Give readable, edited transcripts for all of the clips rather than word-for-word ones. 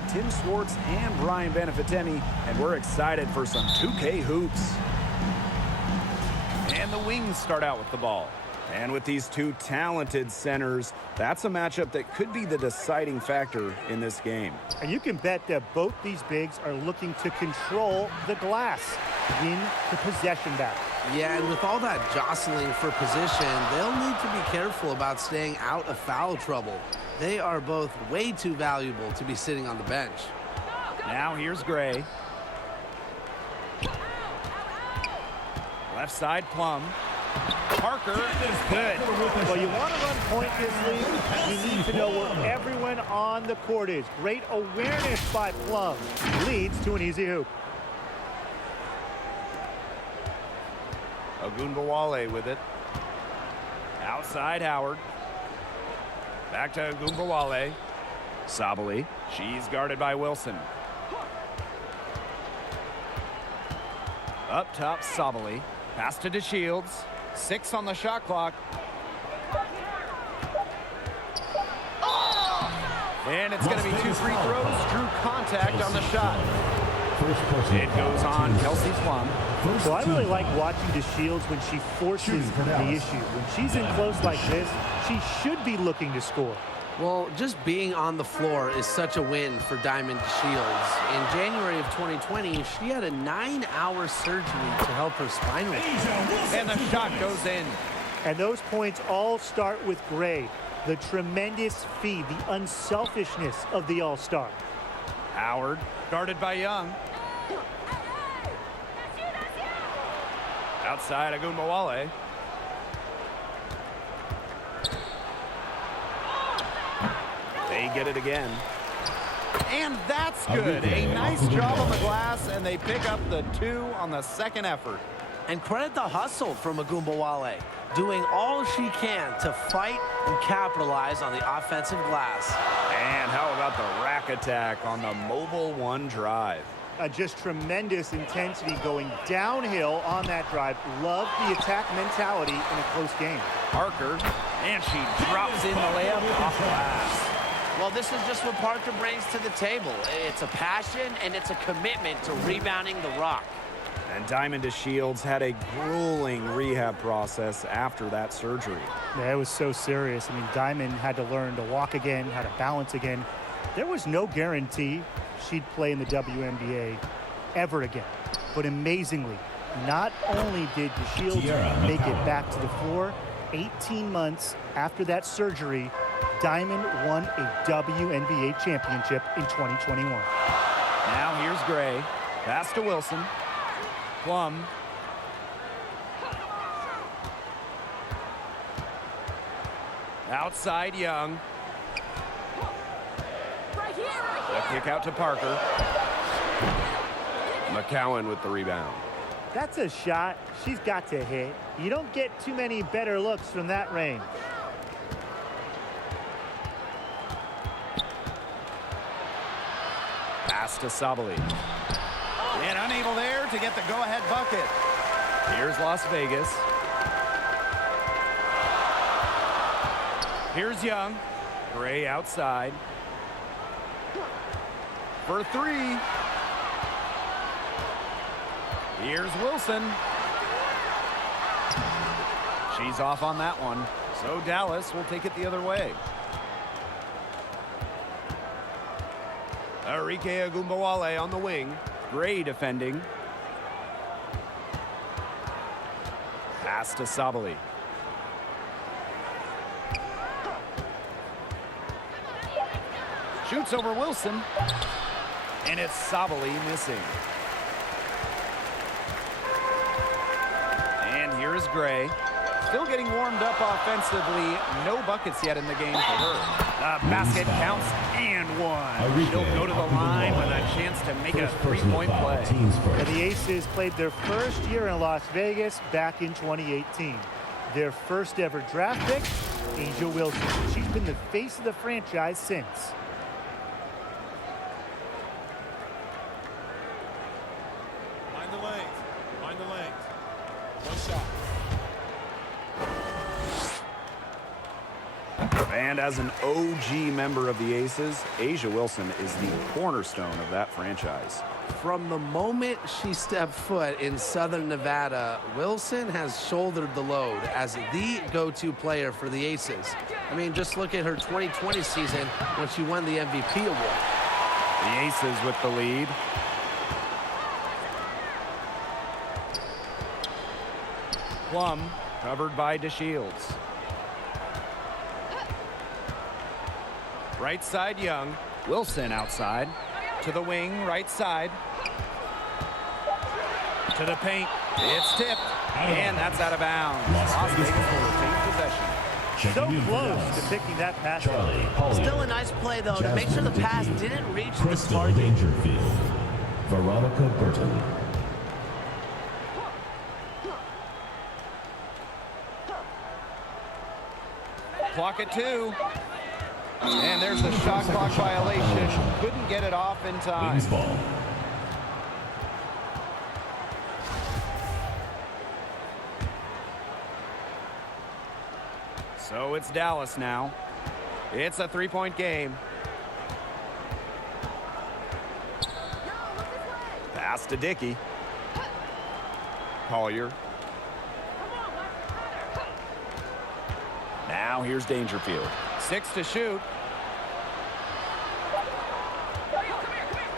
Tim Swartz and Brian Benefitemi, and we're excited for some 2K hoops. And the Wings start out with the ball. And with these two talented centers, that's a matchup that could be the deciding factor in this game. And you can bet that both these bigs are looking to control the glass, win the possession battle. Yeah, and with all that jostling for position, they'll need to be careful about staying out of foul trouble. They are both way too valuable to be sitting on the bench. Now here's Gray. Left side, Plum. Parker is good. Well, you want to run point this league, you need to know where everyone on the court is. Great awareness by Plum. Leads to an easy hoop. Ogunbowale with it. Outside Howard. Back to Ogunbowale. Sabali. She's guarded by Wilson. Up top, Sabali. Pass to DeShields. 6 on the shot clock. And it's going to be 2 free throws. Drew contact on the shot. It goes on Kelsey Plum. So I really like watching DeShields when she forces the issue. When she's in close like this, she should be looking to score. Well, just being on the floor is such a win for Diamond DeShields. In January of 2020, she had a 9-hour surgery to help her spinal cord. And the shot goes in. And those points all start with Gray. The tremendous feed, the unselfishness of the All-Star. Howard, guarded by Young. Outside Ogunbowale. They get it again. And that's good. A nice job on the glass, and they pick up the 2 on the second effort. And credit the hustle from Ogunbowale, doing all she can to fight and capitalize on the offensive glass. And how about the rack attack on the mobile 1 drive? Just tremendous intensity going downhill on that drive. Love the attack mentality in a close game. Parker, and she drops in the layup off glass. Well, this is just what Parker brings to the table. It's a passion and it's a commitment to rebounding the rock. And Diamond DeShields had a grueling rehab process after that surgery. Yeah, it was so serious. I mean, Diamond had to learn to walk again, how to balance again. There was no guarantee she'd play in the WNBA ever again. But amazingly, not only did DeShields make it back to the floor, 18 months after that surgery, Diamond won a WNBA championship in 2021. Now here's Gray. Pass to Wilson. Plum. Outside Young. The kick out to Parker. McCowan with the rebound. That's a shot she's got to hit. You don't get too many better looks from that range. Pass to Sabali. And unable there to get the go-ahead bucket. Here's Las Vegas. Here's Young. Gray outside. For 3. Here's Wilson. She's off on that one. So Dallas will take it the other way. Arike Ogunbowale on the wing. Gray defending. Pass to Sabali. Shoots over Wilson. And it's Sabali missing. And here is Gray. Still getting warmed up offensively. No buckets yet in the game for her. The basket counts and 1. She'll go to the line with a chance to make a 3-point play. And the Aces played their first year in Las Vegas back in 2018. Their first ever draft pick, Angel Wilson. She's been the face of the franchise since. Find the lanes. Find the lanes. One shot. And as an OG member of the Aces, A'ja Wilson is the cornerstone of that franchise. From the moment she stepped foot in Southern Nevada, Wilson has shouldered the load as the go-to player for the Aces. I mean, just look at her 2020 season when she won the MVP award. The Aces with the lead. Plum covered by DeShields. Right side Young. Wilson outside. To the wing, right side. To the paint. It's tipped. And that's out of bounds. Las Vegas will retain possession. So close to picking that pass. Still a nice play, though, to make sure the pass didn't reach the Crystal target. Dangerfield. Veronica Burton. Clock at 2. And there's the shot clock violation. Couldn't get it off in time. Wings ball. So it's Dallas now. It's a three-point game. Pass to Dickey. Collier. Now here's Dangerfield. 6 to shoot.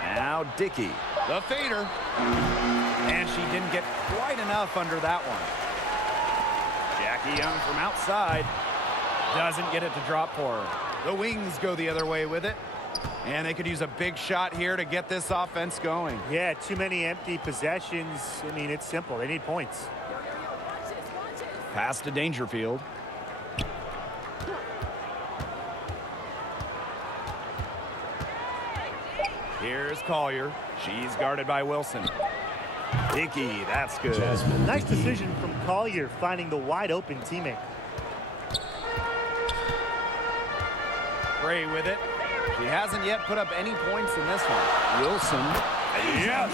Now Dickey. The fader. And she didn't get quite enough under that one. Jackie Young from outside. Doesn't get it to drop for her. The Wings go the other way with it. And they could use a big shot here to get this offense going. Yeah, too many empty possessions. I mean, it's simple. They need points. Pass to Dangerfield. Here's Collier. She's guarded by Wilson. Dickey, that's good. Jasmine Nice Dickey. decision from Collier, finding the wide open teammate. Gray with it. She hasn't yet put up any points in this one. Wilson. Yes.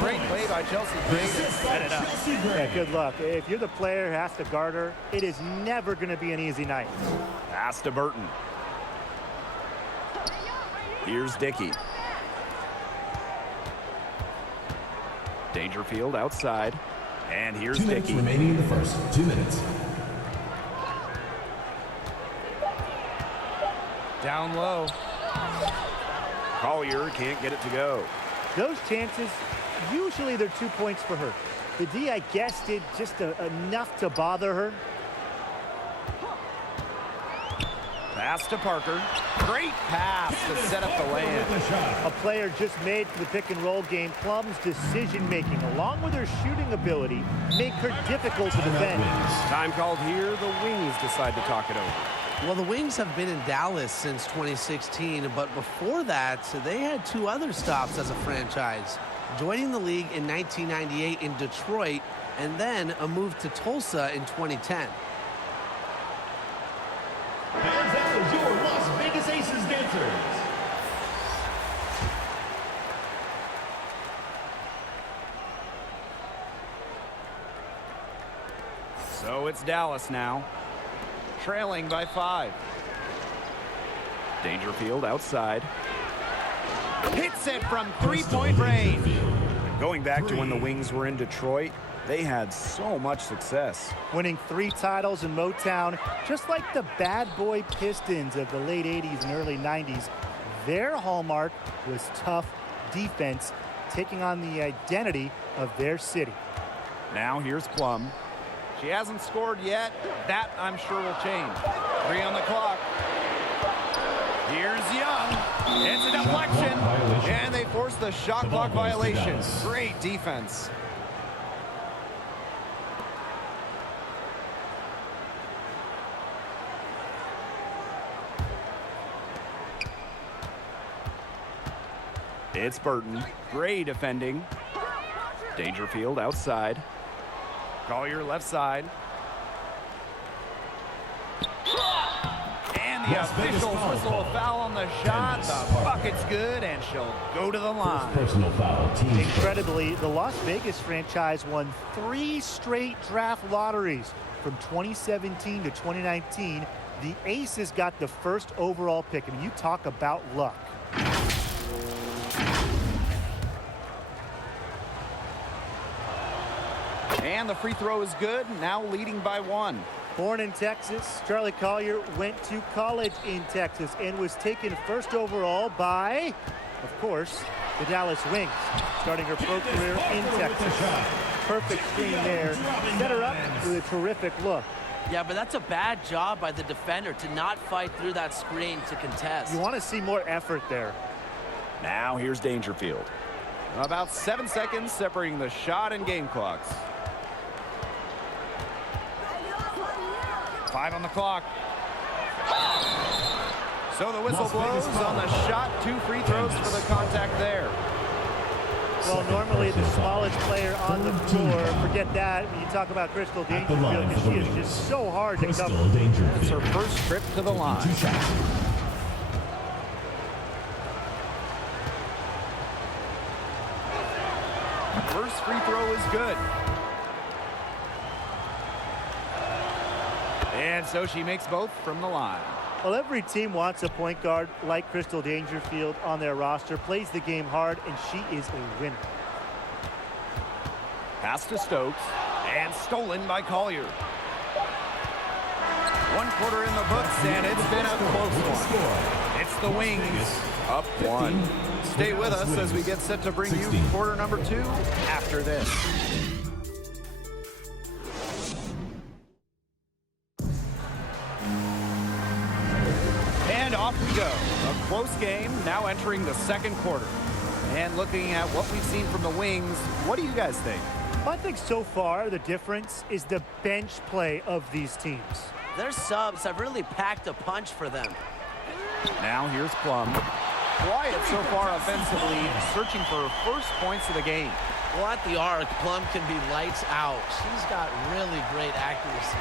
Great play by Chelsea Gray to set it up. Yeah, good luck. If you're the player who has to guard her, it is never going to be an easy night. Pass to Burton. Here's Dickey. Dangerfield outside. And here's 2 minutes Dickey. remaining in the first. 2 minutes. Down low. Collier can't get it to go. Those chances, usually they're 2 points for her. The D, I guess, did just enough to bother her. Pass to Parker. Great pass to set up the land. A player just made for the pick and roll game. Plum's decision making, along with her shooting ability, make her difficult to defend. Time called here. The Wings decide to talk it over. Well, the Wings have been in Dallas since 2016, but before that, they had 2 other stops as a franchise. Joining the league in 1998 in Detroit, and then a move to Tulsa in 2010. And that was your Las Vegas Aces dancers. So it's Dallas now. Trailing by 5. Dangerfield outside. Hits it from three-point range. Going back to when the Wings were in Detroit, they had so much success. Winning 3 titles in Motown, just like the bad boy Pistons of the late 80s and early 90s. Their hallmark was tough defense, taking on the identity of their city. Now here's Plum. She hasn't scored yet. That, I'm sure, will change. 3 on the clock. Here's Young. It's a deflection. And they force the shot clock violation. Great defense. It's Burton. Gray defending. Dangerfield outside. Collier left side. And the officials whistle a foul on the shot. The bucket's good, and she'll go to the line. Personal foul. Team Incredibly, the Las Vegas franchise won 3 straight draft lotteries from 2017 to 2019. The Aces got the first overall pick. I mean, you talk about luck. And the free throw is good, now leading by 1. Born in Texas, Charlie Collier went to college in Texas and was taken first overall by, of course, the Dallas Wings, starting her pro career in Texas. Perfect screen there. Set her up with a terrific look. Yeah, but that's a bad job by the defender to not fight through that screen to contest. You want to see more effort there. Now here's Dangerfield. About 7 seconds separating the shot and game clocks. 5 on the clock. So the whistle blows on the shot. 2 free throws for the contact there. Well, normally the smallest player on the floor. Forget that. When you talk about Crystal Dangerfield, because she is just so hard to cover. It's her first trip to the line. First free throw is good. And so she makes both from the line. Well, every team wants a point guard like Crystal Dangerfield on their roster, plays the game hard, and she is a winner. Pass to Stokes, and stolen by Collier. 1 quarter in the books, and it's been a close one. It's the Wings, up 1. Stay with us as we get set to bring you quarter number 2 after this. And off we go. A close game, now entering the second quarter. And looking at what we've seen from the Wings, what do you guys think? I think so far the difference is the bench play of these teams. Their subs have really packed a punch for them. Now here's Plum. Quiet so far offensively, searching for her first points of the game. Well, at the arc, Plum can be lights out. She's got really great accuracy.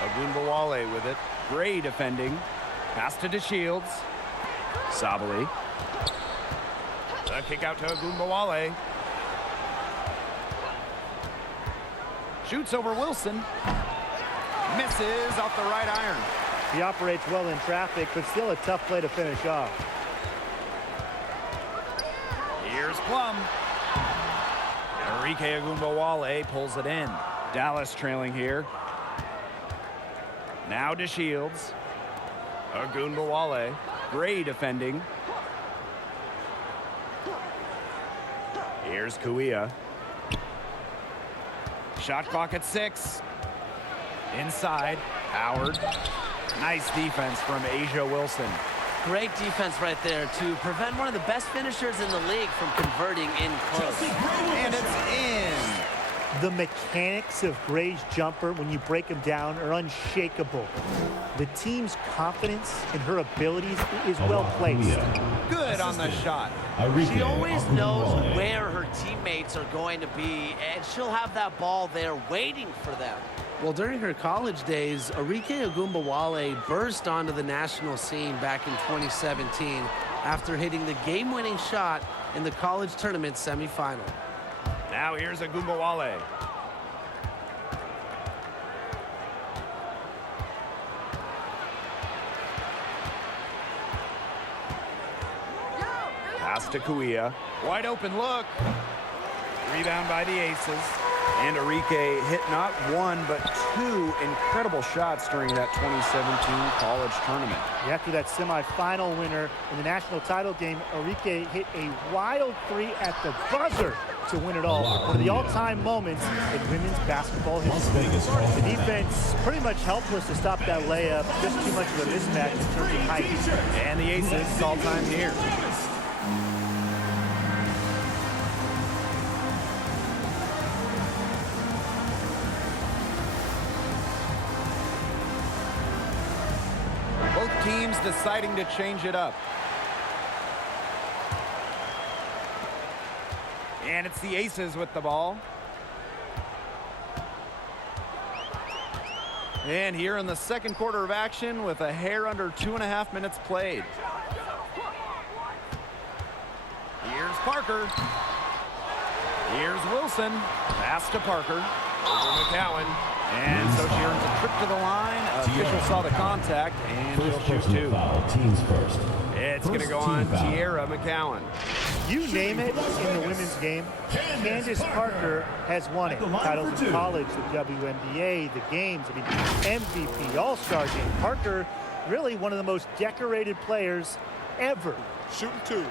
Agunbawale with it. Gray defending. Pass to DeShields. Sabali. The kick out to Agunbawale. Shoots over Wilson. Misses off the right iron. He operates well in traffic, but still a tough play to finish off. Here's Plum. Enrique Agunbawale pulls it in. Dallas trailing here. Now DeShields. Agunbawale. Gray defending. Here's Kuia. Shot clock at 6. Inside. Howard. Nice defense from Asia Wilson. Great defense right there to prevent one of the best finishers in the league from converting in close. And it's in. The mechanics of Gray's jumper, when you break them down, are unshakable. The team's confidence in her abilities is well placed. Good on the shot. She always knows where her teammates are going to be, and she'll have that ball there waiting for them. Well, during her college days, Enrique Agunbawale burst onto the national scene back in 2017 after hitting the game-winning shot in the college tournament semifinal. Now here's Agunbawale. Pass to Kuia. Wide open look. Rebound by the Aces. And Enrique hit not 1, but 2 incredible shots during that 2017 college tournament. After that semifinal winner in the national title game, Enrique hit a wild 3 at the buzzer to win it all. One of the all-time moments in women's basketball history. The defense pretty much helpless to stop that layup. Just too much of a mismatch in terms of height. And the Aces all-time here. Both teams deciding to change it up. And it's the Aces with the ball. And here in the second quarter of action with a hair under 2.5 minutes played. Here's Parker. Here's Wilson. Pass to Parker. Over McCowan. And so she earns a trip to the line. Official saw the contact, and she'll shoot two. Teams first. It's going to go on Tierra McCowan. You name it in the women's game, Candace Parker has won it. Titles in college, the WNBA, the games, I mean, MVP, All-Star game. Parker, really one of the most decorated players ever. Shooting two.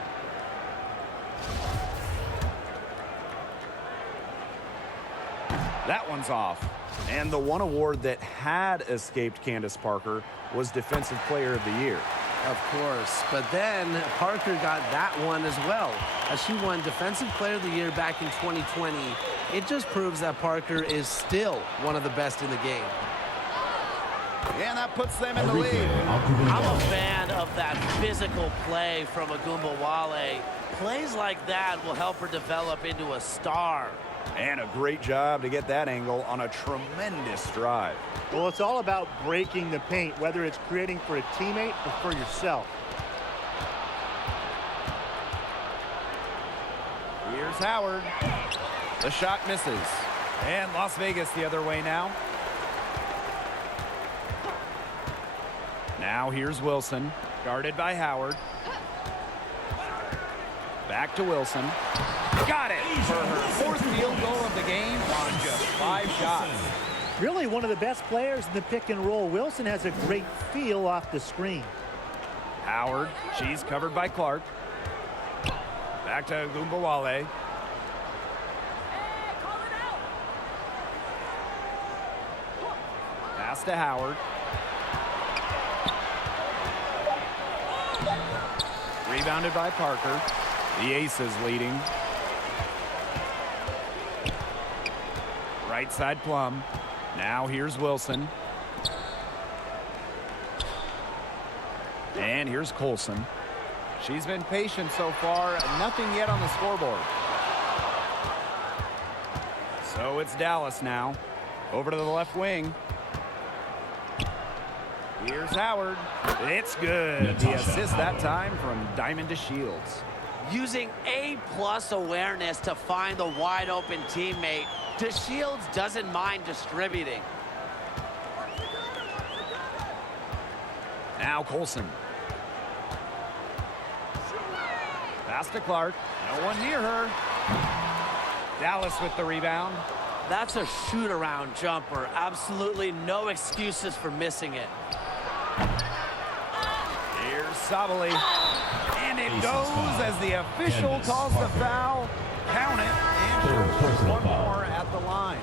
That one's off. And the one award that had escaped Candace Parker was Defensive Player of the Year. Of course, but then Parker got that one as well, as she won Defensive Player of the Year back in 2020. It just proves that Parker is still one of the best in the game. And that puts them in the lead. I'm a fan of that physical play from Agumbawale. Plays like that will help her develop into a star. And a great job to get that angle on a tremendous drive. Well, it's all about breaking the paint, whether it's creating for a teammate or for yourself. Here's Howard. The shot misses. And Las Vegas the other way now. Now here's Wilson, guarded by Howard. Back to Wilson. Got it for her fourth field goal of the game on just 5 shots. Really one of the best players in the pick and roll. Wilson has a great feel off the screen. Howard, she's covered by Clark. Back to Agumbawale. Pass to Howard. Rebounded by Parker. The Aces leading. Right side Plum. Now here's Wilson. And here's Colson. She's been patient so far. Nothing yet on the scoreboard. So it's Dallas now. Over to the left wing. Here's Howard. It's good. The assist that time from Diamond to Shields. Using A+ awareness to find the wide open teammate, DeShields doesn't mind distributing. Now Colson. Pass to Clark. No one near her. Dallas with the rebound. That's a shoot-around jumper. Absolutely no excuses for missing it. Here's Sabali. And it goes as the official calls the foul. Count it. And shows one more at the line.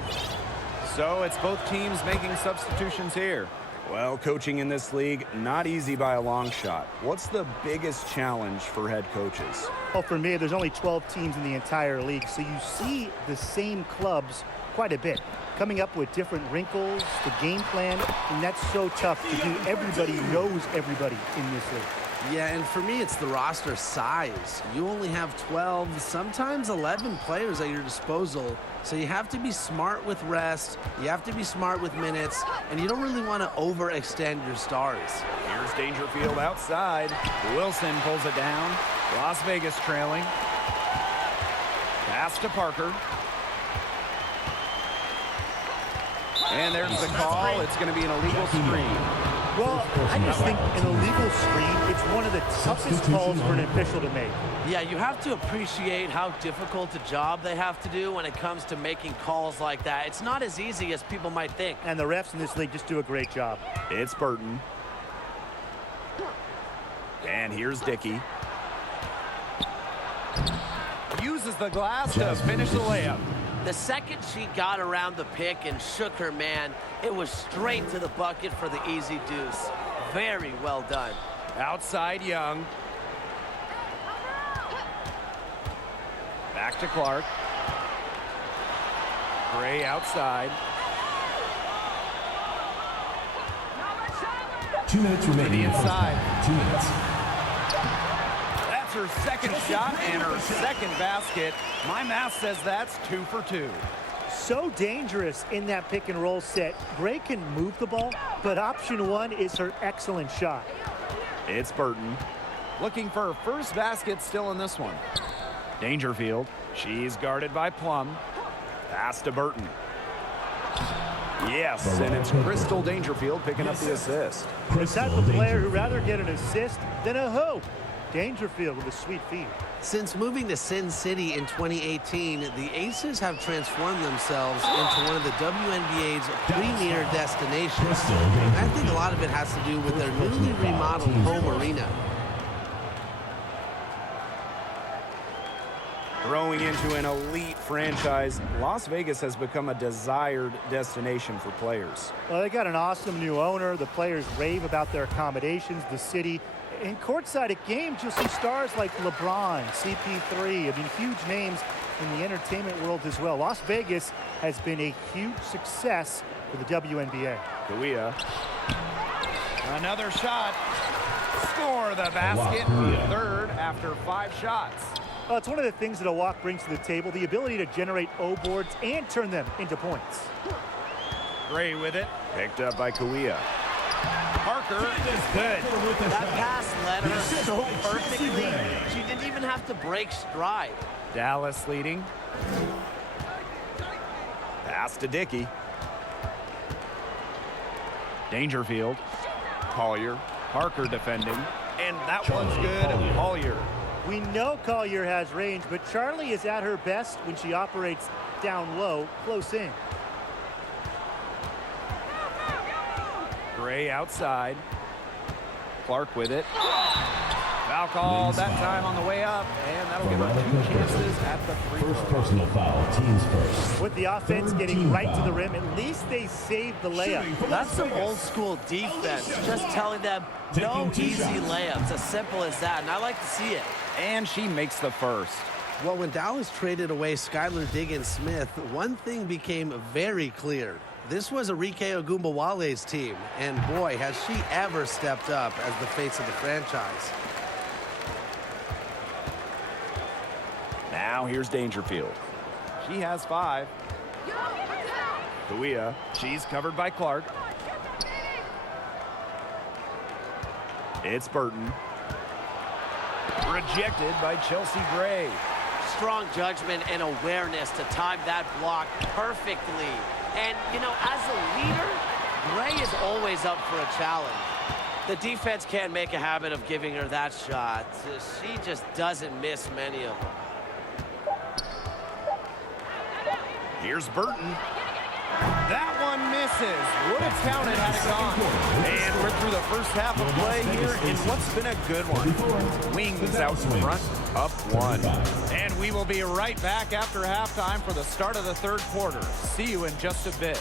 So it's both teams making substitutions here. Well, coaching in this league, not easy by a long shot. What's the biggest challenge for head coaches? Well, for me, there's only 12 teams in the entire league, so you see the same clubs quite a bit, coming up with different wrinkles, the game plan, and that's so tough to do. Everybody knows everybody in this league. Yeah, and for me, it's the roster size. You only have 12, sometimes 11 players at your disposal, so you have to be smart with rest, you have to be smart with minutes, and you don't really want to overextend your stars. Here's Dangerfield outside. Wilson pulls it down. Las Vegas trailing. Pass to Parker. And there's the call. It's going to be an illegal screen. Well, I just think an illegal screen, it's one of the toughest calls for an official to make. Yeah, you have to appreciate how difficult a job they have to do when it comes to making calls like that. It's not as easy as people might think. And the refs in this league just do a great job. It's Burton. And here's Dickey. Uses the glass to finish the layup. The second she got around the pick and shook her man, it was straight to the bucket for the easy deuce. Very well done. Outside Young. Back to Clark. Gray outside. 2 minutes remaining. Inside. 2 minutes. That's her second shot and her second basket. My math says that's 2 for 2. So dangerous in that pick and roll set. Gray can move the ball, but option one is her excellent shot. It's Burton. Looking for her first basket still in this one. Dangerfield. She's guarded by Plum. Pass to Burton. Yes, and it's Crystal Dangerfield picking up the assist. The type of player who'd rather get an assist than a hoop. Dangerfield with a sweet feed. Since moving to Sin City in 2018, the Aces have transformed themselves into one of the WNBA's premier destinations. I think a lot of it has to do with their newly remodeled home arena. Growing into an elite franchise, Las Vegas has become a desired destination for players. Well, they got an awesome new owner. The players rave about their accommodations, the city. In courtside at games, you'll see stars like LeBron, CP3. I mean, huge names in the entertainment world as well. Las Vegas has been a huge success for the WNBA. Kawia. Another shot. Score the basket. Third after 5 shots. Well, it's one of the things that a walk brings to the table, the ability to generate O-boards and turn them into points. Gray with it. Picked up by Kawia. Parker is good. That pass led her so perfectly, she didn't even have to break stride. Dallas leading. Pass to Dickey. Dangerfield. Collier. Parker defending. And that one's good. Collier. We know Collier has range, but Charlie is at her best when she operates down low, close in. Gray outside. Clark with it. Foul call that time on the way up, and that'll give her 2 chances at the free throw. First personal foul, teams first. With the offense getting right to the rim, at least they saved the layup. That's some old school defense, just telling them no easy layups, as simple as that, and I like to see it. And she makes the first. Well, when Dallas traded away Skylar Diggins-Smith, one thing became very clear. This was Arike Ogunbowale's team, and boy, has she ever stepped up as the face of the franchise. Now here's Dangerfield. She has 5. Kawia. She's covered by Clark. It's Burton. Rejected by Chelsea Gray. Strong judgment and awareness to time that block perfectly. And, you know, as a leader, Gray is always up for a challenge. The defense can't make a habit of giving her that shot. She just doesn't miss many of them. Here's Burton. That one misses. Would have counted had it gone. And we're through the first half of play here in what's been a good one. Wings out front, up 1. And we will be right back after halftime for the start of the 3rd quarter. See you in just a bit.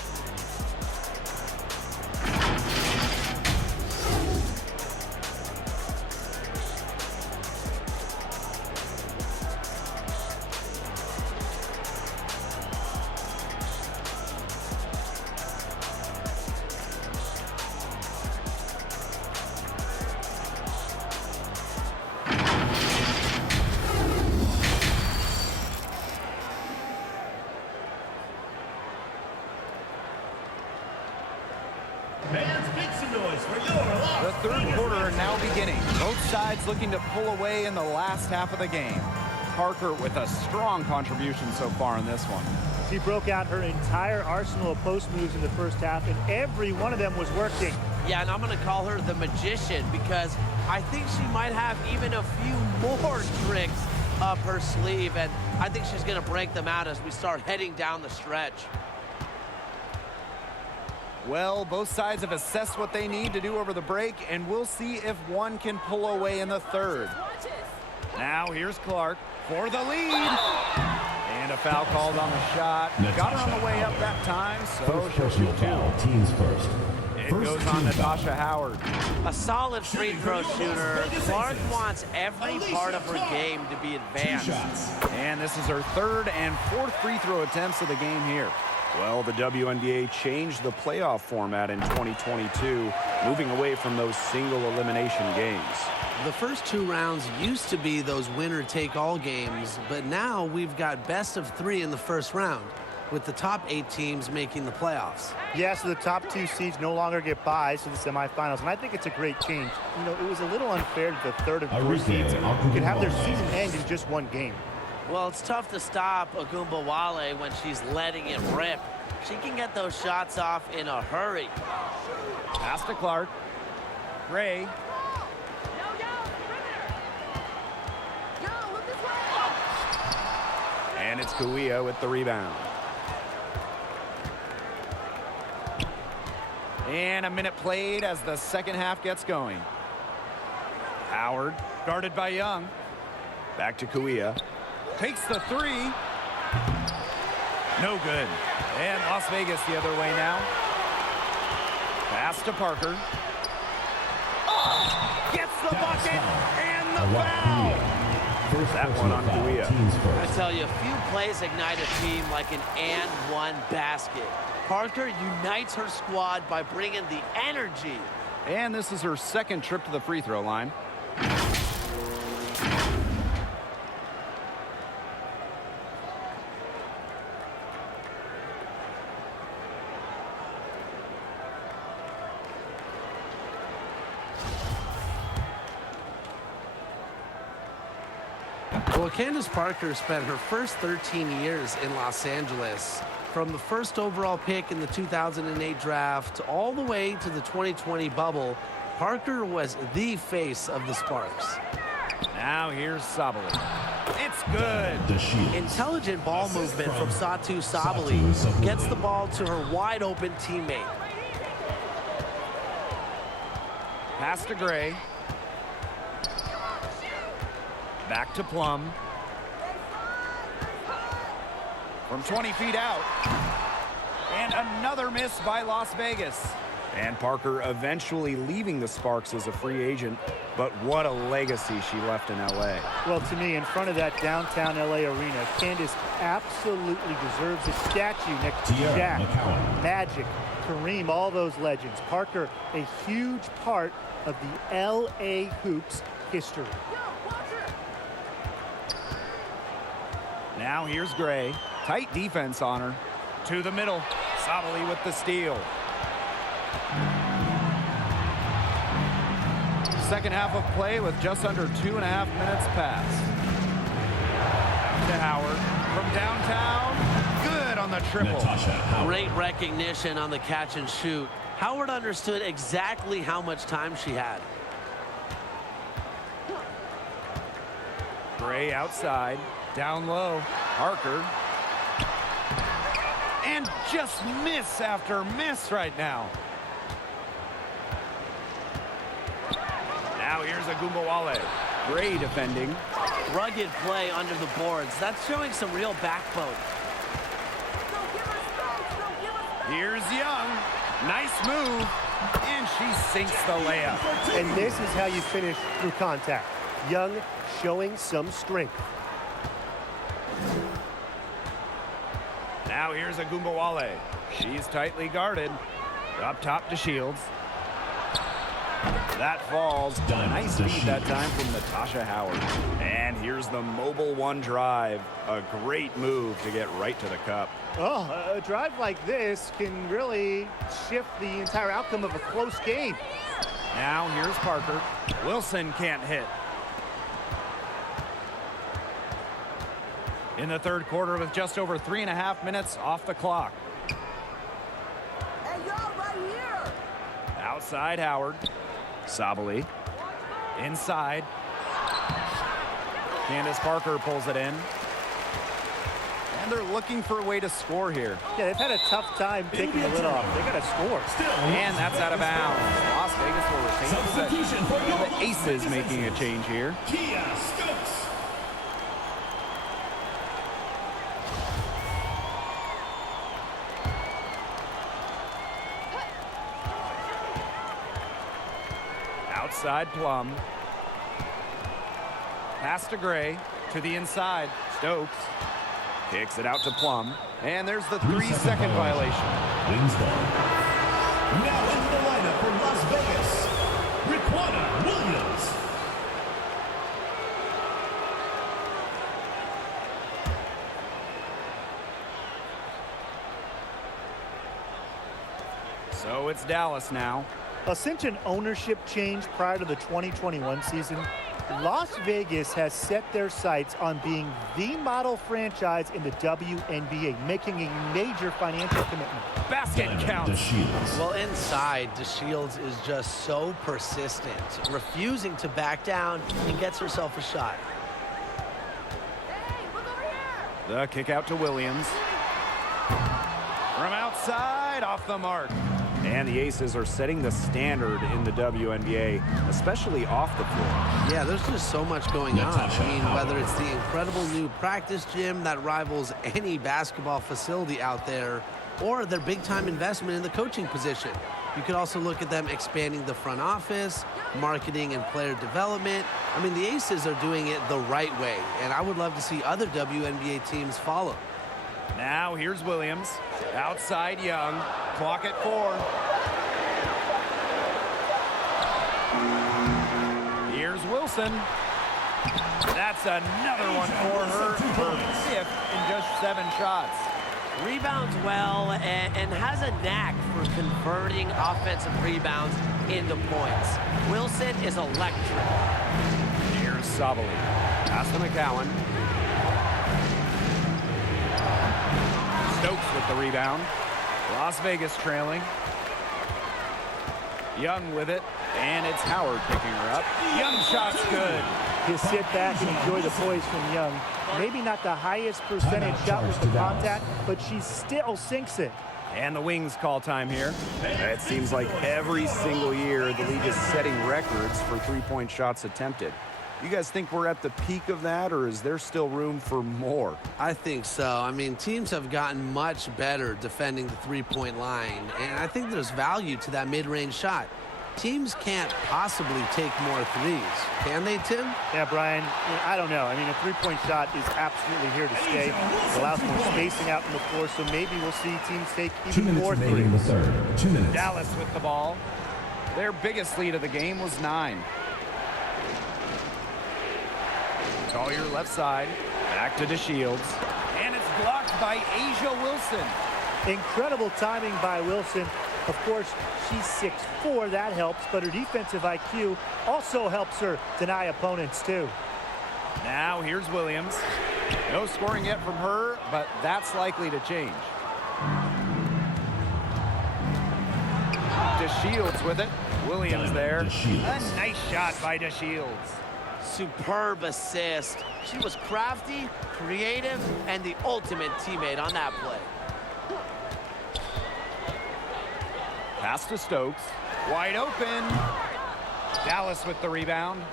Fans, make some noise for your Las The 3rd Vegas quarter Aces. now beginning. Both sides looking to pull away in the last half of the game. Parker with a strong contribution so far in this one. She broke out her entire arsenal of post moves in the first half, and every one of them was working. Yeah, and I'm going to call her the magician because I think she might have even a few more tricks up her sleeve, and I think she's going to break them out as we start heading down the stretch. Well, both sides have assessed what they need to do over the break, and we'll see if one can pull away in the 3rd. Now here's Clark for the lead. And a foul called on the shot. Got her on the way up that time, so First she'll personal shoot 2. foul, teams first. It First goes on team Natasha foul. Howard. A solid free throw shooter. Clark wants every part of her game to be advanced. And this is her 3rd and 4th free throw attempts of the game here. Well, the WNBA changed the playoff format in 2022, moving away from those single elimination games. The first 2 rounds used to be those winner-take-all games, but now we've got best of 3 in the first round, with the top 8 teams making the playoffs. Yeah, so the top 2 seeds no longer get byes to the semifinals, and I think it's a great change. You know, it was a little unfair that the 3rd and 4th seeds could have their season end in just 1 game. Well, it's tough to stop Agumbawale when she's letting it rip. She can get those shots off in a hurry. Pass to Clark. Gray. And it's Kuia with the rebound. And a minute played as the second half gets going. Howard, guarded by Young. Back to Kuia. Takes the three. No good. And Las Vegas the other way now. Pass to Parker. Gets the bucket and the foul. That one on Kuia. I tell you, few plays ignite a team like an and one basket. Parker unites her squad by bringing the energy. And this is her second trip to the free throw line. Well, Candace Parker spent her first 13 years in Los Angeles. From the first overall pick in the 2008 draft all the way to the 2020 bubble, Parker was the face of the Sparks. Now here's Sabali. It's good. Intelligent ball movement from Satu Sabali gets the ball to her wide open teammate. Pass to Gray. Back to Plum. From 20 feet out. And another miss by Las Vegas. And Parker eventually leaving the Sparks as a free agent. But what a legacy she left in L.A. Well, to me, in front of that downtown L.A. arena, Candace absolutely deserves a statue next to Shaq, Magic, Kareem, all those legends. Parker, a huge part of the L.A. Hoops history. Now here's Gray. Tight defense on her. To the middle. Sabali with the steal. Second half of play with just under 2.5 minutes passed. Out to Howard. From downtown. Good on the triple. Great recognition on the catch and shoot. Howard understood exactly how much time she had. Gray outside. Down low. Parker. And just miss after miss right now. Now here's Agumbawale. Gray defending. Rugged play under the boards. That's showing some real backbone. Here's Young. Nice move. And she sinks the layup. And this is how you finish through contact. Young showing some strength. Now here's Agumbawale. She's tightly guarded. Up top to Shields. That falls. Nice feed that time from Natasha Howard. And here's the mobile one drive. A great move to get right to the cup. Oh, a drive like this can really shift the entire outcome of a close game. Now here's Parker. Wilson can't hit. In the third quarter with just over 3.5 minutes off the clock. Hey, y'all, right here. Outside Howard. Sabali. Inside. Candace Parker pulls it in. And they're looking for a way to score here. Yeah, they've had a tough time taking the lid off. They got to score. And that's out of bounds. Las Vegas will retain possession. The Aces making a change here. Outside Plum. Pass to Gray. To the inside. Stokes. Kicks it out to Plum. And there's the 3-second violation. Wins ball. Now into the lineup for Las Vegas, Raquana Williams. So it's Dallas now. Since an ownership change prior to the 2021 season, Las Vegas has set their sights on being the model franchise in the WNBA, making a major financial commitment. Basket counts. Well, inside, DeShields is just so persistent, refusing to back down, and gets herself a shot. Hey, look over here. The kick out to Williams. From outside, off the mark. And the Aces are setting the standard in the WNBA, especially off the floor. Yeah, there's just so much going on. I mean, whether it's the incredible new practice gym that rivals any basketball facility out there, or their big-time investment in the coaching position. You could also look at them expanding the front office, marketing and player development. I mean, the Aces are doing it the right way, and I would love to see other WNBA teams follow. Now here's Williams. Outside Young. Clock at 4. Here's Wilson. That's another one for her. Her 5th in just 7 shots. Rebounds well and has a knack for converting offensive rebounds into points. Wilson is electric. Here's Sabali. Pass to McCowan. Stokes with the rebound. Las Vegas trailing. Young with it, and it's Howard picking her up. Young shot's good. You sit back and enjoy the poise from Young. Maybe not the highest percentage shot with the contact, but she still sinks it. And the Wings call time here. It seems like every single year the league is setting records for three-point shots attempted. You guys think we're at the peak of that, or is there still room for more? I think so. I mean, teams have gotten much better defending the three-point line, and I think there's value to that mid-range shot. Teams can't possibly take more threes. Can they, Tim? Yeah, Brian, I don't know. I mean, a three-point shot is absolutely here to stay. It allows more spacing out on the floor, so maybe we'll see teams take even more threes. 2 minutes remaining in the third. 2 minutes. Dallas with the ball. Their biggest lead of the game was 9. Collier left side. Back to DeShields. And it's blocked by Asia Wilson. Incredible timing by Wilson. Of course, she's 6'4", that helps, but her defensive IQ also helps her deny opponents, too. Now here's Williams. No scoring yet from her, but that's likely to change. DeShields with it. Williams there. A nice shot by DeShields. Superb assist. She was crafty, creative, and the ultimate teammate on that play. Pass to Stokes. Wide open. Dallas with the rebound.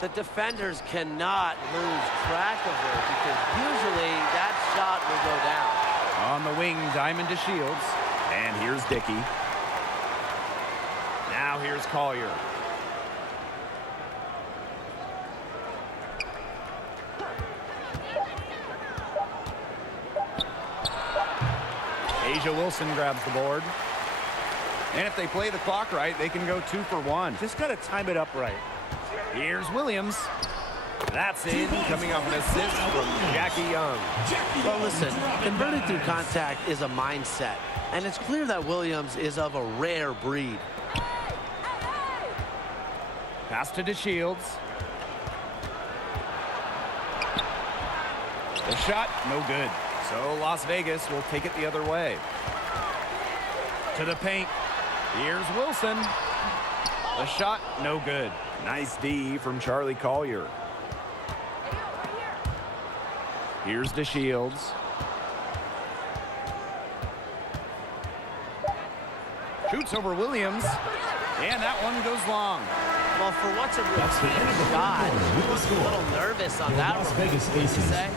The defenders cannot lose track of her because usually that shot will go down. On the wing, Diamond DeShields. And here's Dickey. Now here's Collier. Asia Wilson grabs the board. And if they play the clock right, they can go 2 for 1. Just got to time it up right. Here's Williams. That's in, coming off an assist from Jackie Young. Well, listen, converting through contact is a mindset, and it's clear that Williams is of a rare breed. Pass to DeShields. The shot, no good. So Las Vegas will take it the other way. To the paint. Here's Wilson. The shot, no good. Nice D from Charlie Collier. Here's DeShields. Shoots over Williams. And that one goes long. Well, for what's a routine shot, he was a little nervous on that one. Vegas What'd you Aces. say?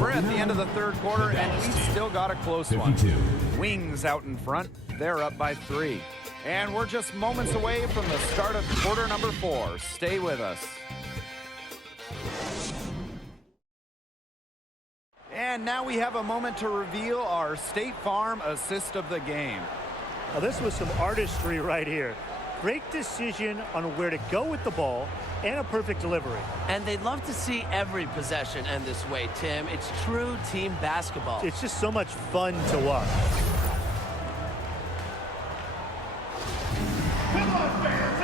We're at the end of the third quarter, and we still got a close one. 52. Wings out in front. They're up by 3. And we're just moments away from the start of quarter number 4. Stay with us. And now we have a moment to reveal our State Farm assist of the game. Now, this was some artistry right here. Great decision on where to go with the ball and a perfect delivery. And they'd love to see every possession end this way, Tim. It's true team basketball. It's just so much fun to watch.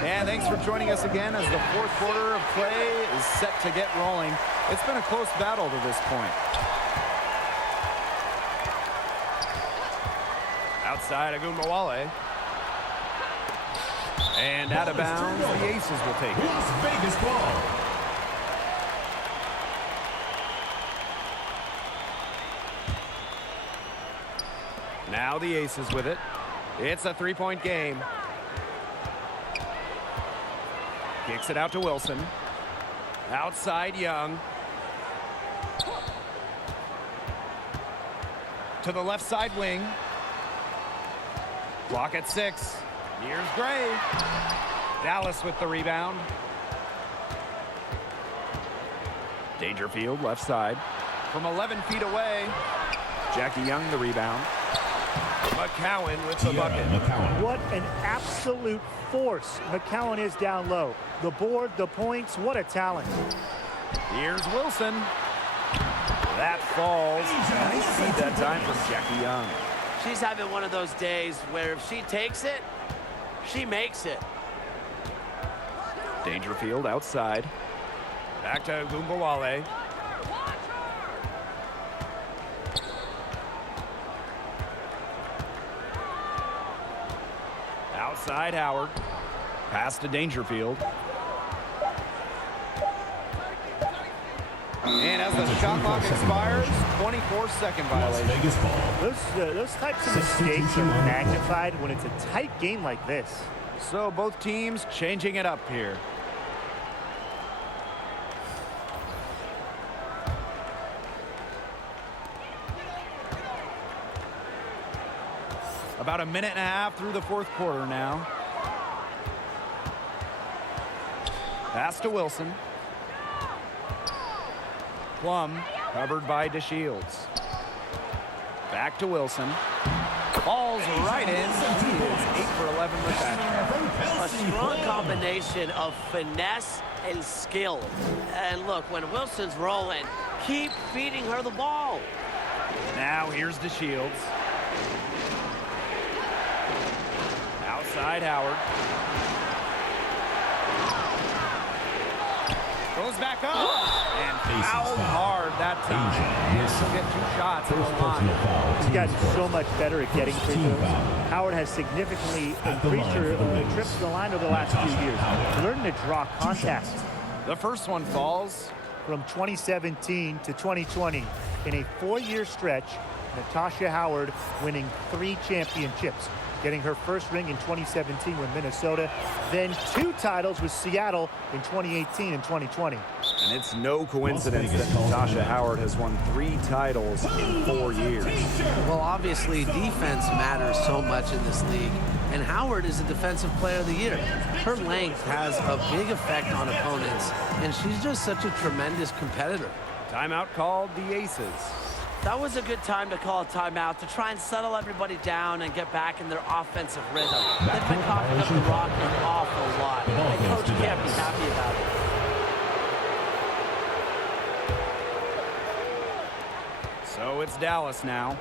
And thanks for joining us again as the fourth quarter of play is set to get rolling. It's been a close battle to this point. Outside Agunmawale. And out of bounds, the Aces will take it. Las Vegas ball. Now the Aces with it. It's a three-point game. Kicks it out to Wilson. Outside Young. To the left side wing. Clock at 6. Here's Gray. Dallas with the rebound. Dangerfield left side. From 11 feet away. Jackie Young the rebound. McCowan with the bucket. What an absolute force McCowan is down low. The board, the points, what a talent. Here's Wilson. That falls. Nice feed that time from Jackie Young. She's having one of those days where if she takes it, she makes it. Dangerfield outside. Back to Gumbawale. Outside Howard. Pass to Dangerfield. And as the shot clock expires, 24-second violation. Those types of mistakes are magnified when it's a tight game like this. So both teams changing it up here. About a minute and a half through the fourth quarter now. Pass to Wilson. Plum covered by DeShields. Back to Wilson. Falls right in. He is 8 for 11 with that. A strong combination of finesse and skill. And look, when Wilson's rolling, keep feeding her the ball. Now here's DeShields. Outside Howard. Goes back up and fouled hard that time. And she'll get 2 shots on the line. These guys are so much better at getting free throws. Howard has significantly increased her trips to the line over the last few years. Learning to draw contests. The first one falls. From 2017 to 2020, in a 4-year stretch, Natasha Howard winning 3 championships. Getting her first ring in 2017 with Minnesota, then 2 titles with Seattle in 2018 and 2020. And it's no coincidence that Natasha Howard has won 3 titles in 4 years. Well, obviously, defense matters so much in this league, and Howard is a Defensive Player of the Year. Her length has a big effect on opponents, and she's just such a tremendous competitor. Timeout called the Aces. That was a good time to call a timeout to try and settle everybody down and get back in their offensive rhythm. They've been coughing up the rock an awful lot, and Coach can't be happy about it. So it's Dallas now.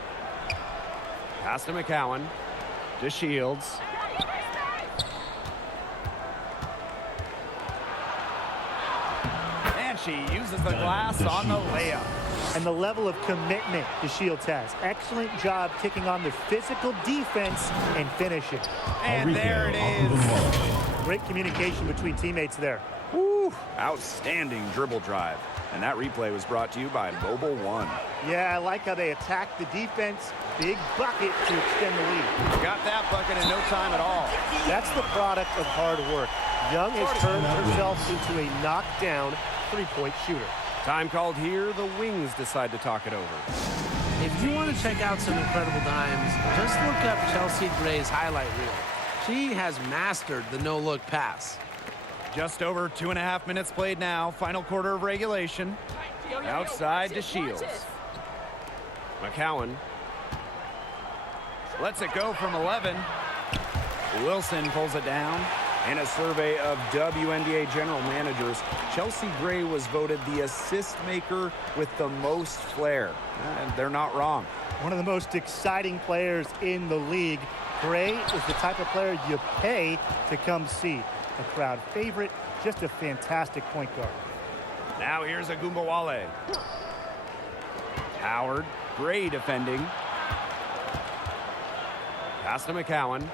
Pass to McCowan. To Shields. And she uses the glass on the layup. And the level of commitment DeShields has. Excellent job kicking on the physical defense and finishing. And there it is. Great communication between teammates there. Woo, outstanding dribble drive. And that replay was brought to you by Mobile One. Yeah, I like how they attacked the defense. Big bucket to extend the lead. Got that bucket in no time at all. That's the product of hard work. Young has turned herself into a knockdown 3-point shooter. Time called here. The Wings decide to talk it over. If you want to check out some incredible dimes, just look up Chelsea Gray's highlight reel. She has mastered the no-look pass. Just over 2.5 minutes played now. Final quarter of regulation. Outside to Shields. McCowan lets it go from 11. Wilson pulls it down. In a survey of WNBA general managers, Chelsea Gray was voted the assist maker with the most flair. And they're not wrong. One of the most exciting players in the league. Gray is the type of player you pay to come see. a crowd favorite, just a fantastic point guard. Now here's Agumbawale. Howard, Gray defending. Pass to McCowan.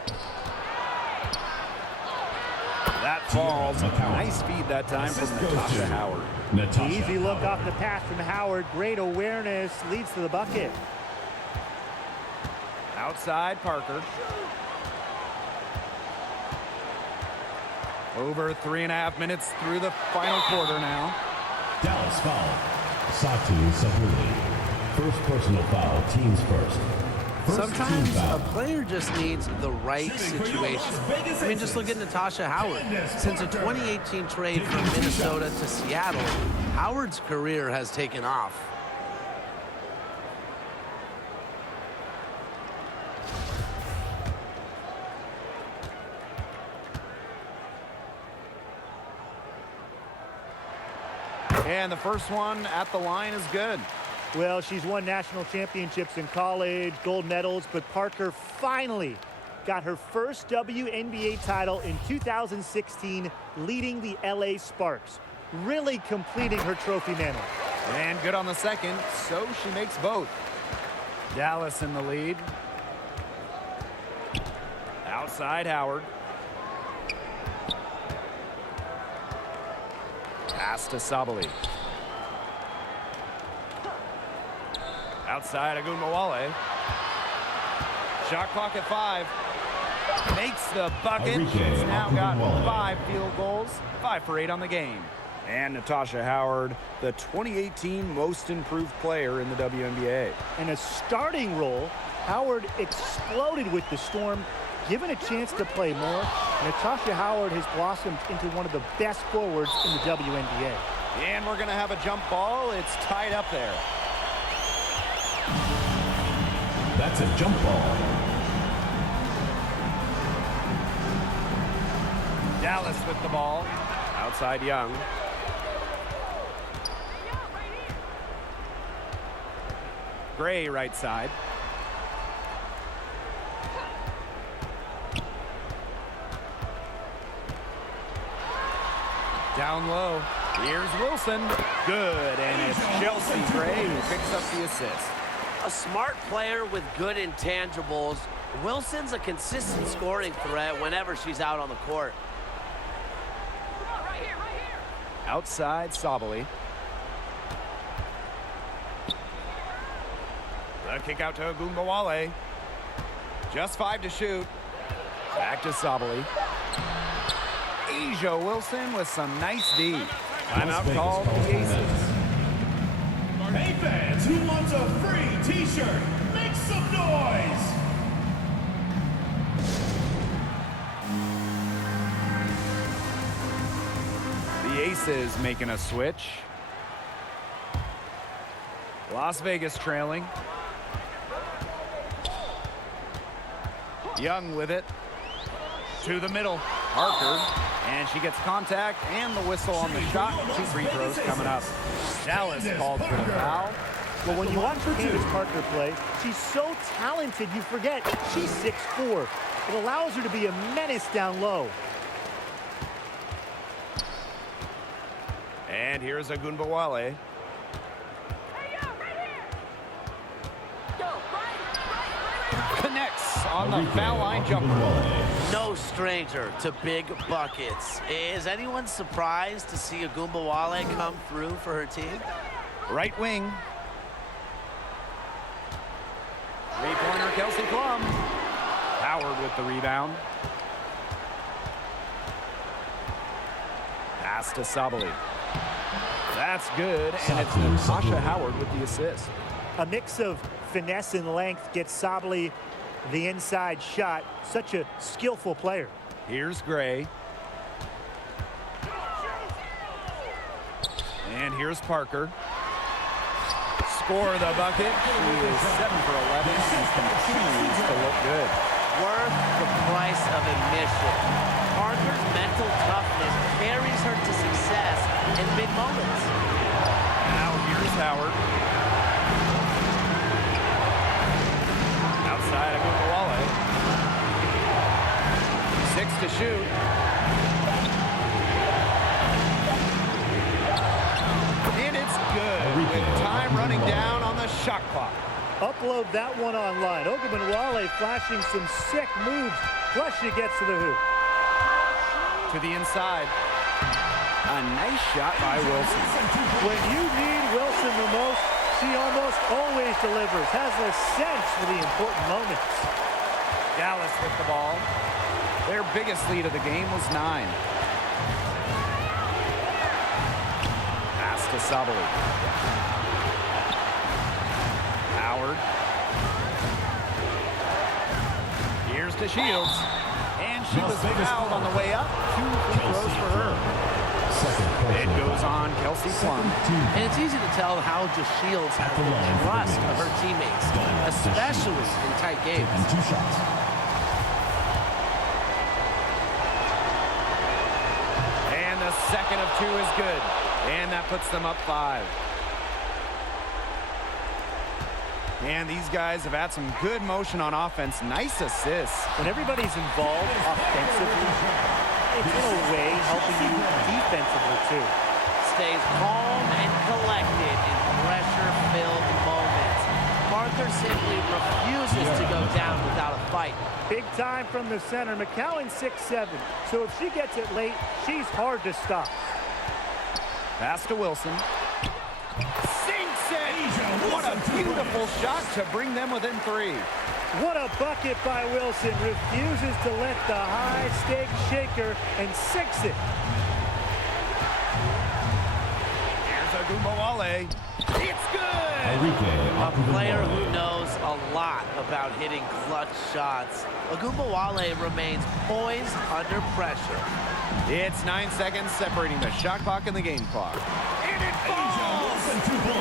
That falls. Nice feed that time from Natasha Howard. Easy look off the pass from Howard. Great awareness, leads to the bucket. Outside Parker. Over 3.5 minutes through the final quarter now. Dallas foul. Satu Sabuli. First personal foul, teams first. Sometimes a player just needs the right situation. I mean, just look at Natasha Howard. Since a 2018 trade from Minnesota to Seattle, Howard's career has taken off. And the first one at the line is good. Well, she's won national championships in college, gold medals, but Parker finally got her first WNBA title in 2016, leading the LA Sparks, really completing her trophy mantle. And good on the second, so she makes both. Dallas in the lead. Outside Howard. Pass to Sabali. Outside Agumbawale. Shot clock at 5. Makes the bucket. She's now got 5 field goals. 5 for 8 on the game. And Natasha Howard, the 2018 most improved player in the WNBA. In a starting role, Howard exploded with the Storm. Given a chance to play more, Natasha Howard has blossomed into one of the best forwards in the WNBA. And we're going to have a jump ball. It's tied up there. That's a jump ball. Dallas with the ball. Outside Young. Gray right side. Down low. Here's Wilson. Good. And it's Chelsea Gray who picks up the assist. A smart player with good intangibles. Wilson's a consistent scoring threat whenever she's out on the court. Right here, right here. Outside Sabali. The kick out to Agumbawale. Just 5 to shoot. Back to Sabali. Asia Wilson with some nice D. Timeout called the Aces. Hey fans, who wants a free t-shirt? Make some noise! The Aces making a switch. Las Vegas trailing. Young with it. To the middle. Parker. And she gets contact and the whistle on the shot. 2 free throws coming up. Dallas called for the foul. Well, when you watch Candace Parker play, she's so talented you forget she's 6'4". It allows her to be a menace down low. And here's Agumbawale. Hey, yo, right here. Go, right. Connects on the foul line jumper. No stranger to big buckets. Is anyone surprised to see Agumbawale come through for her team? Right wing. 3-pointer Kelsey Plum. Howard with the rebound. Pass to Sabali. That's good, and it's Natasha Howard with the assist. A mix of finesse and length gets Sabali the inside shot. Such a skillful player. Here's Gray. And here's Parker. Score the bucket. She is 7 for 11 and continues to look good. Worth the price of admission. Parker's mental toughness carries her to success in big moments. Now here's Howard. Outside Agumbawale. 6 to shoot. shot clock. Upload that one online. Ogunbowale flashing some sick moves. Plus she gets to the hoop. To the inside. A nice shot by Wilson. When you need Wilson the most, she almost always delivers. Has a sense for the important moments. Dallas with the ball. Their biggest lead of the game was 9. Pass to Sabali. Howard. Here's to Shields. And she was fouled on the way up. 2 free throws for her. It goes on Kelsey Plum. And it's easy to tell how Shields has the trust of her teammates, especially in tight games. And 2 shots. And the second of 2 is good. And that puts them up 5. And these guys have had some good motion on offense. Nice assists. When everybody's involved offensively, it's in a way helping you defensively too. Stays calm and collected in pressure-filled moments. Arthur simply refuses to go down without a fight. Big time from the center. McCowan's 6'7", so if she gets it late, she's hard to stop. Pass to Wilson. Sinks it! What a beautiful shot to bring them within 3. What a bucket by Wilson. Refuses to let the high-stakes shaker and sinks it. Here's Ogunbowale. It's good! A player who knows a lot about hitting clutch shots. Ogunbowale remains poised under pressure. It's 9 seconds separating the shot clock and the game clock. And it falls!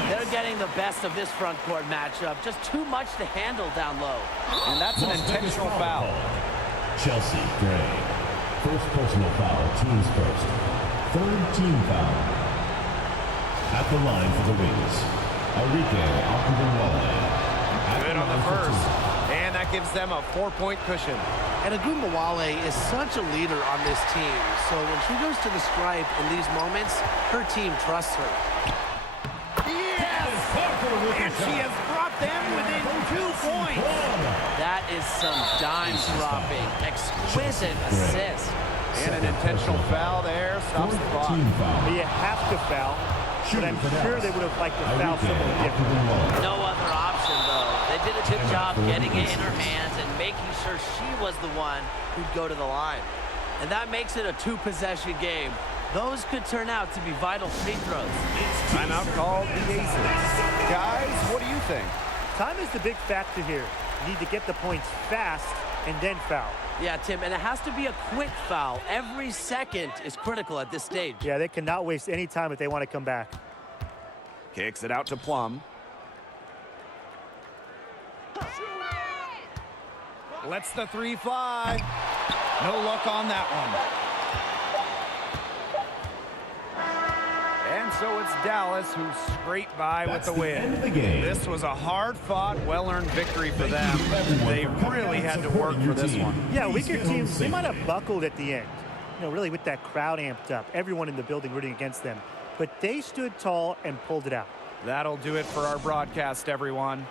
They're getting the best of this front court matchup. Just too much to handle down low. And that's an intentional foul. Chelsea Gray. First personal foul, team's first. 3rd team foul. At the line for the Wings, Enrique Ogunbowale. Good on the first. And that gives them a 4-point cushion. And Ogunbowale is such a leader on this team. So when she goes to the stripe in these moments, her team trusts her. Yes! And she has brought them within 2 points. That is some dime dropping. Exquisite assist. And an intentional foul there stops the clock. You have to foul, but I'm sure they would have liked to foul someone different. No other option, though. They did a good job getting it in her hands and making sure she was the one who'd go to the line. And that makes it a 2-possession game. Those could turn out to be vital free throws. Timeout called the Aces. Guys, what do you think? Time is the big factor here. You need to get the points fast and then foul. Yeah, Tim, and it has to be a quick foul. Every second is critical at this stage. Yeah, they cannot waste any time if they want to come back. Kicks it out to Plum. Lets the 3 fly. No luck on that one. And so it's Dallas who scraped by with the win. This was a hard-fought, well-earned victory for them. They really had to work for this one. Yeah, weaker teams, they might have buckled at the end. You know, really with that crowd amped up. Everyone in the building rooting against them. But they stood tall and pulled it out. That'll do it for our broadcast, everyone.